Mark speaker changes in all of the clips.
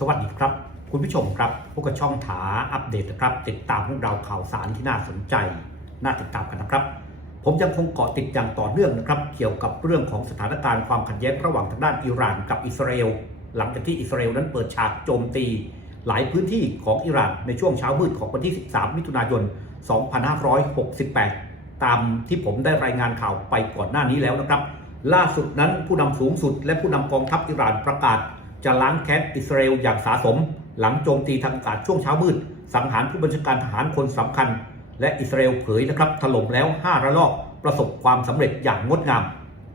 Speaker 1: สวัสดีครับ คุณผู้ชมครับพวกบช่องถาอัปเดตนะครับ ติดตามเรื่องราวข่าวสารที่น่าสนใจ น่าติดตามกันนะครับ ผมยังคงเกาะติดอย่างต่อเนื่องนะครับ เกี่ยวกับเรื่องของสถานการณ์ความขัดแย้งระหว่างทางด้านอิหร่านกับอิสราเอลหลังจากที่อิสราเอลนั้นเปิดฉากโจมตี หลายพื้นที่ของอิหร่านในช่วงเช้ามืดของวันที่ 13 มิถุนายน 2568 ตามที่ผมได้รายงานข่าวไปก่อนหน้านี้แล้วนะครับ ล่าสุดนั้นผู้นำสูงสุด และผู้นำกองทัพอิหร่านประกาศ จะล้างแค้นอิสราเอลอย่างสาสม หลังโจมตีทางอากาศช่วงเช้ามืด สังหารผู้บัญชาการทหารคนสำคัญ และอิสราเอลเผยนะครับถล่มแล้ว 5 ระลอกประสบความสำเร็จอย่างงดงาม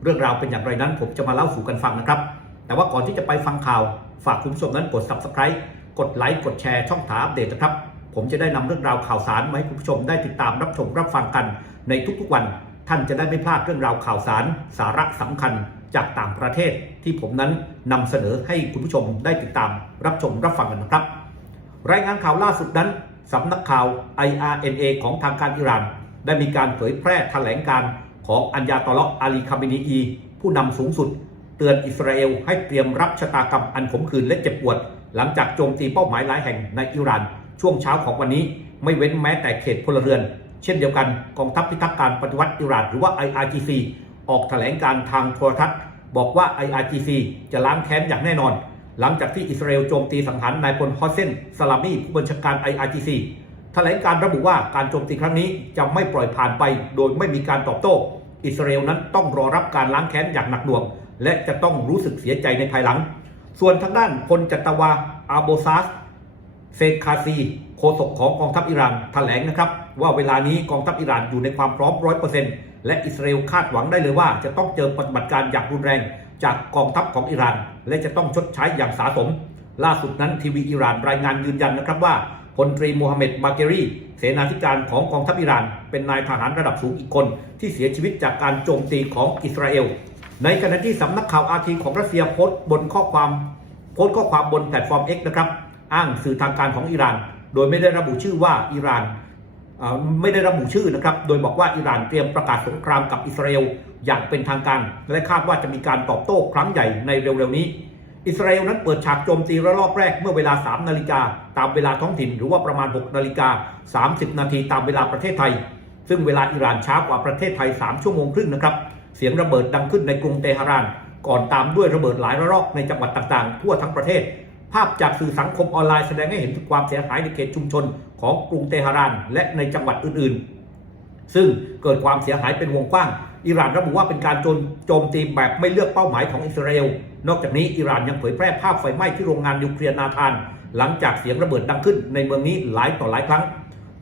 Speaker 1: เรื่องราวเป็นอย่างไรนั้นผมจะมาเล่าสู่กันฟังนะครับ แต่ว่าก่อนที่จะไปฟังข่าว ฝากคุณผู้ชมนั้นกด subscribe กดไลค์กดแชร์ช่องถาอัปเดตนะครับ ผมจะได้นำเรื่องราวข่าวสารมาให้คุณผู้ชมได้ติดตามรับชมรับฟังกันในทุกๆวัน ท่านจะได้ไม่พลาดเรื่องราวข่าวสาร สาระสำคัญจากต่างประเทศ ที่ผมนั้นนำเสนอให้คุณผู้ชมได้ติดตามรับชมรับฟังกันนะครับ รายงานข่าวล่าสุดนั้นสำนักข่าว IRNA ของทางการอิหร่าน ได้มีการเผยแพร่แถลงการของอัญญาตอลอกอาลีคาเมนีอี ผู้นำสูงสุด เตือนอิสราเอลให้เตรียมรับชะตากรรมอันขมขื่นและเจ็บปวด หลังจากโจมตีเป้าหมายหลายแห่งในอิหร่าน ช่วงเช้าของวันนี้ไม่เว้นแม้แต่เขตพลเรือน เช่นเดียวกันกองทัพพิทักษ์การปฏิวัติอิหร่านหรือว่า IRGC ออกแถลงการทางโทรทัศน์ บอกว่า IRGC จะล้างแค้นอย่างแน่นอน หลังจากที่อิสราเอลโจมตีสังหารนายพลฮอสเซนซาลามีผู้บัญชาการ IRGC แถลงการระบุว่าการโจมตีครั้งนี้จะไม่ปล่อยผ่านไป โดยไม่มีการตอบโต้ อิสราเอลนั้นต้องรอรับการล้างแค้นอย่างหนักหน่วง และจะต้องรู้สึกเสียใจในภายหลัง ส่วนทางด้านพลจัตวาอาโบซัสเซคาซีโฆษกของกองทัพอิหร่านแถลงนะครับ ว่าเวลานี้กองทัพอิหร่านอยู่ในความพร้อมร้อยเปอร์เซ็นต์ และอิสราเอลคาดหวังได้เลยว่า จะต้องเจอปฏิบัติการอย่างรุนแรง จากกองทัพของอิหร่าน และจะต้องชดใช้อย่างสาสม ล่าสุดนั้นทีวีอิหร่านรายงานยืนยันนะครับว่าพลตรีโมฮัมเหม็ดบาเกรีเสนาธิการของกองทัพอิหร่าน เป็นนายทหารระดับสูงอีกคน ที่เสียชีวิตจากการโจมตีของอิสราเอล ในขณะที่สำนักข่าวอาทีของรัสเซียโพสต์บนข้อความโพสต์ข้อความบนแพลตฟอร์ม X นะครับ อ้างสื่อทางการของอิหร่าน โดยไม่ได้ระบุชื่อว่าอิหร่าน ไม่ได้ระบุชื่อนะครับ โดยบอกว่าอิหร่านเตรียมประกาศสงครามกับอิสราเอลอย่างเป็นทางการ และคาดว่าจะมีการตอบโต้ครั้งใหญ่ในเร็วๆนี้ อิสราเอลนั้นเปิดฉากโจมตีระลอกแรกเมื่อเวลา 3 นาฬิกาตามเวลาท้องถิ่นหรือว่าประมาณ 6 นาฬิกา 30 นาทีตามเวลาประเทศไทย ซึ่งเวลาอิหร่านช้ากว่าประเทศไทย 3 ชั่วโมงครึ่งนะครับ เสียงระเบิดดังขึ้นในกรุงเตหะราน ก่อนตามด้วยระเบิดหลายระลอกในจังหวัดต่างๆ ทั่วทั้งประเทศ ภาพจากสื่อสังคมออนไลน์แสดงให้เห็นถึงความเสียหายในเขตชุมชนของกรุงเตหะรานและในจังหวัดอื่นๆ ซึ่งเกิดความเสียหายเป็นวงกว้าง อิหร่านระบุว่าเป็นการโจมโจมตีแบบไม่เลือกเป้าหมายของอิสราเอล นอกจากนี้อิหร่านยังเผยแพร่ภาพไฟไหม้ที่โรงงานนิวเคลียร์นาธาน หลังจากเสียงระเบิดดังขึ้นในเมืองนี้หลายต่อหลายครั้ง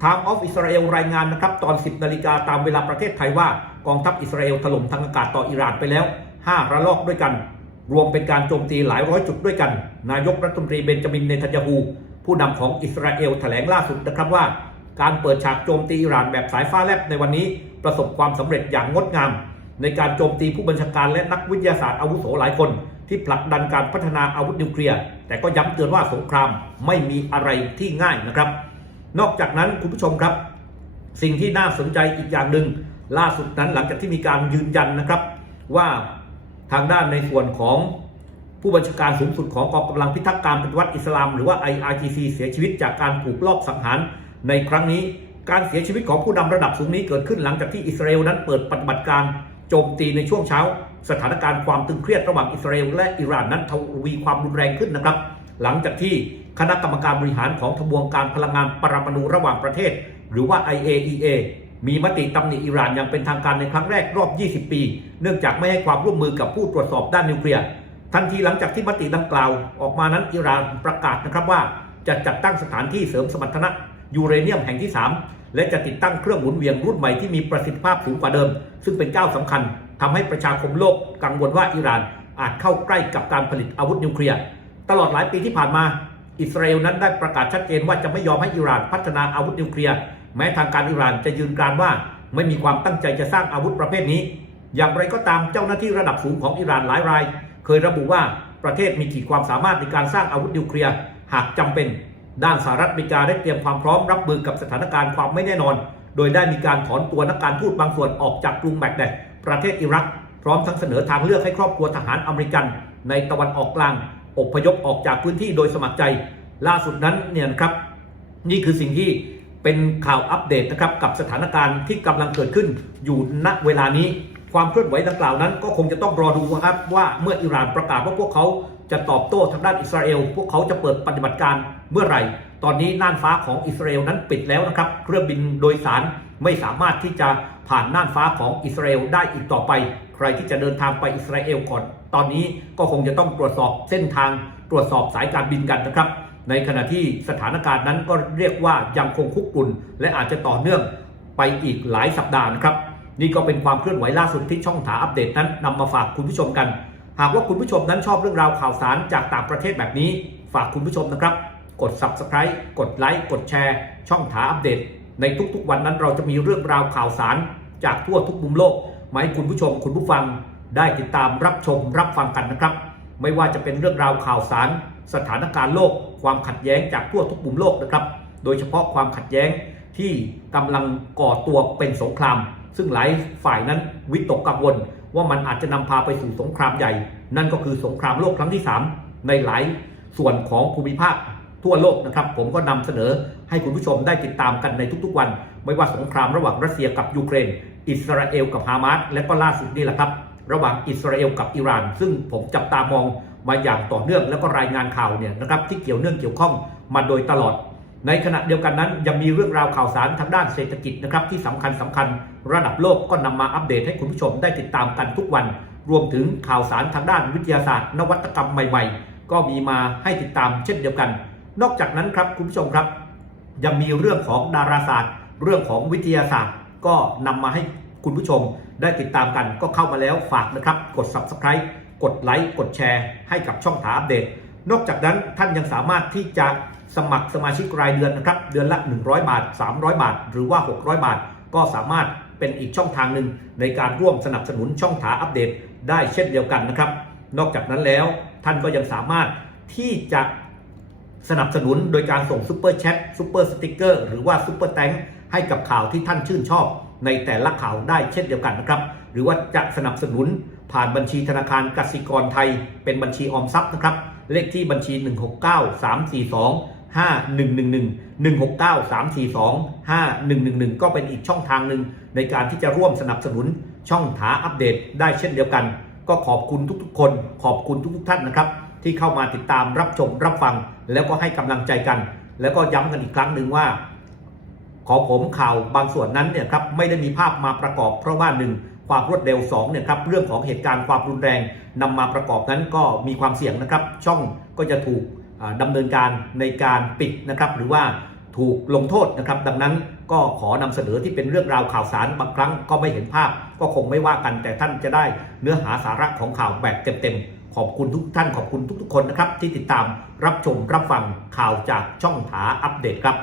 Speaker 1: ทางออฟอิสราเอลรายงานนะครับตอน 10 นาฬิกาตามเวลาประเทศไทยว่ากองทัพอิสราเอลถล่มทางอากาศต่ออิหร่านไปแล้ว 5 ระลอกด้วยกัน รวมเป็นการโจมตีหลายร้อยจุดด้วยกัน นายกรัฐมนตรีเบนจามินเนทันยาฮูผู้นำของอิสราเอลแถลงล่าสุดนะครับว่า การเปิดฉากโจมตีอิหร่านแบบสายฟ้าแลบในวันนี้ ประสบความสำเร็จอย่างงดงาม ในการโจมตีผู้บัญชาการและนักวิทยาศาสตร์อาวุโสหลายคน ที่ผลักดันการพัฒนาอาวุธนิวเคลียร์ แต่ก็ย้ำเตือนว่าสงครามไม่มีอะไรที่ง่ายนะครับ นอกจากนั้นคุณผู้ชมครับ สิ่งที่น่าสนใจอีกอย่างหนึ่งล่าสุดนั้นหลังจากที่มีการยืนยันนะครับว่า ทางด้านในส่วนของผู้บัญชาการสูงสุดของกองกำลังพิทักษ์การปฏิวัติอิสลาม หรือว่า IRGC เสียชีวิตจากการถูกลอบสังหารในครั้งนี้ การเสียชีวิตของผู้นำระดับสูงนี้เกิดขึ้นหลังจากที่อิสราเอลนั้นเปิดปฏิบัติการโจมตีในช่วงเช้า สถานการณ์ความตึงเครียดระหว่างอิสราเอลและอิหร่านนั้นทวีความรุนแรงขึ้นนะครับ หลังจากที่คณะกรรมการบริหารของทบวงการพลังงานปรมาณูระหว่างประเทศ หรือว่า IAEA มีมติตำหนิอิหร่านอย่างเป็นทางการในครั้งแรกรอบ 20 ปี เนื่องจากไม่ให้ความร่วมมือกับผู้ตรวจสอบด้านนิวเคลียร์ ทันทีหลังจากที่มติดังกล่าวออกมานั้นอิหร่านประกาศนะครับว่า จะจัดตั้งสถานที่เสริมสมรรถนะยูเรเนียมแห่งที่ 3 และจะติดตั้งเครื่องหมุนเวียงรุ่นใหม่ที่มีประสิทธิภาพสูงกว่าเดิม ซึ่งเป็นก้าวสำคัญทำให้ประชาคมโลกกังวลว่าอิหร่านอาจเข้าใกล้กับการผลิตอาวุธนิวเคลียร์ ตลอดหลายปีที่ผ่านมา อิสราเอลนั้นได้ประกาศชัดเจนว่าจะไม่ยอมให้อิหร่านพัฒนาอาวุธนิวเคลียร์ แม้ทางการอิหร่านจะยืนกรานว่าไม่มีความตั้งใจจะสร้างอาวุธประเภทนี้ อย่างไรก็ตามเจ้าหน้าที่ระดับสูงของอิหร่านหลายราย เคยระบุว่าประเทศมีขีดความสามารถในการสร้างอาวุธนิวเคลียร์หากจำเป็น ด้านสหรัฐอเมริกาได้เตรียมความพร้อมรับมือกับสถานการณ์ความไม่แน่นอน โดยได้มีการถอนตัวนักการทูตบางส่วนออกจากกรุงแบกแดดประเทศอิรัก พร้อมทั้งเสนอทางเลือกให้ครอบครัวทหารอเมริกัน ในตะวันออกกลางอพยพออกจากพื้นที่โดยสมัครใจ ล่าสุดนั้นเนี่ยนะครับ นี่คือสิ่งที่ เป็นข่าวอัปเดตนะครับกับสถานการณ์ที่กำลังเกิดขึ้นอยู่ณเวลานี้ ความเคลื่อนไหวดังกล่าวนั้น ก็คงจะต้องรอดูครับว่าเมื่ออิหร่านประกาศว่าพวกเขาจะตอบโต้ทางด้านอิสราเอล พวกเขาจะเปิดปฏิบัติการเมื่อไหร่ ตอนนี้น่านฟ้าของอิสราเอลนั้นปิดแล้วนะครับ เครื่องบินโดยสารไม่สามารถที่จะผ่านน่านฟ้าของอิสราเอลได้อีกต่อไป ใครที่จะเดินทางไปอิสราเอลก่อน ตอนนี้ก็คงจะต้องตรวจสอบเส้นทาง ตรวจสอบสายการบินกันนะครับ ในขณะที่สถานการณ์นั้นก็เรียกว่ายังคงคุกรุ่นและอาจจะต่อเนื่องไปอีกหลายสัปดาห์นะครับ นี่ก็เป็นความเคลื่อนไหวล่าสุดที่ช่องถาอัปเดตนั้นนำมาฝากคุณผู้ชมกัน หากว่าคุณผู้ชมนั้นชอบเรื่องราวข่าวสารจากต่างประเทศแบบนี้ ฝากคุณผู้ชมนะครับ กด subscribe กดไลค์กดแชร์ ช่องถาอัปเดต ในทุกๆวันนั้นเราจะมีเรื่องราวข่าวสารจากทั่วทุกมุมโลกมาให้คุณผู้ชมคุณผู้ฟังได้ติดตามรับชมรับฟังกันนะครับ ไม่ว่าจะเป็นเรื่องราวข่าวสาร สถานการณ์โลก ความขัดแย้งจากทั่วทุกมุมโลกนะครับ โดยเฉพาะความขัดแย้งที่กำลังก่อตัวเป็นสงคราม ซึ่งหลายฝ่ายนั้นวิตกกังวล ว่ามันอาจจะนำพาไปสู่สงครามใหญ่ นั่นก็คือสงครามโลกครั้งที่ 3 ในหลายส่วนของภูมิภาคทั่วโลกนะครับ ผมก็นำเสนอให้คุณผู้ชมได้ติดตามกันในทุกๆวัน ไม่ว่าสงครามระหว่างรัสเซียกับยูเครน อิสราเอลกับฮามาสและก็ล่าสุดนี่แหละครับ ระหว่างอิสราเอลกับอิหร่าน ซึ่งผมจับตามอง มาอย่างต่อเนื่องแล้วก็รายงานข่าวเนี่ยนะครับที่เกี่ยวเนื่องเกี่ยวข้องมาโดยตลอด ในขณะเดียวกันนั้นยังมีเรื่องราวข่าวสารทางด้านเศรษฐกิจนะครับที่สำคัญสำคัญระดับโลกก็นำมาอัปเดตให้คุณผู้ชมได้ติดตามกันทุกวัน รวมถึงข่าวสารทางด้านวิทยาศาสตร์ นวัตกรรมใหม่ ๆ ก็มีมาให้ติดตามเช่นเดียวกัน นอกจากนั้นครับคุณผู้ชมครับ ยังมีเรื่องของดาราศาสตร์ เรื่องของวิทยาศาสตร์ ก็นำมาให้คุณผู้ชมได้ติดตามกันก็เข้ามาแล้วฝากนะครับกด subscribe กดไลค์กดแชร์ให้กับช่องถาอัปเดต นอกจากนั้นท่านยังสามารถที่จะสมัครสมาชิกรายเดือนนะครับ เดือนละ 100 บาท 300 บาท หรือว่า 600 บาท ก็สามารถเป็นอีกช่องทางหนึ่งในการร่วมสนับสนุนช่องถาอัปเดตได้เช่นเดียวกันนะครับ นอกจากนั้นแล้วท่านก็ยังสามารถที่จะสนับสนุนโดยการส่งซุปเปอร์แชทซุปเปอร์สติกเกอร์หรือว่าซุปเปอร์แตงให้กับข่าวที่ท่านชื่นชอบในแต่ละข่าวได้เช่นเดียวกันนะครับ หรือว่าจะสนับสนุน ผ่านบัญชีธนาคารกสิกรไทย เป็นบัญชีออมทรัพย์นะครับ เลขที่บัญชี 169 342 5111 169 342 5111 ก็เป็นอีกช่องทางหนึ่งในการที่จะร่วมสนับสนุนช่องถาอัปเดตได้เช่นเดียวกัน ก็ขอบคุณทุกๆ คน ขอบคุณทุกๆ ท่านนะครับ ที่เข้ามาติดตามรับชมรับฟัง แล้วก็ให้กำลังใจกัน แล้วก็ย้ำกันอีกครั้งหนึ่งว่า ขอผมข่าวบางส่วนนั้นเนี่ยครับไม่ได้มีภาพมาประกอบเพราะว่าหนึ่ง ความรวดเร็ว2เนี่ยครับเรื่องของเหตุการณ์ความรุนแรงนำมาประกอบนั้นก็มีความเสี่ยงนะครับ ช่องก็จะถูกอ่าดำเนินการในการปิดนะครับ หรือว่าถูกลงโทษนะครับ ดังนั้นก็ขอนำเสนอที่เป็นเรื่องราวข่าวสารบางครั้งก็ไม่เห็นภาพ ก็คงไม่ว่ากันแต่ท่านจะได้เนื้อหาสาระของข่าวแบบเต็มๆขอบคุณทุกท่านขอบคุณทุกๆคนนะครับที่ติดตามรับชมรับฟังข่าวจากช่องถาอัปเดตครับ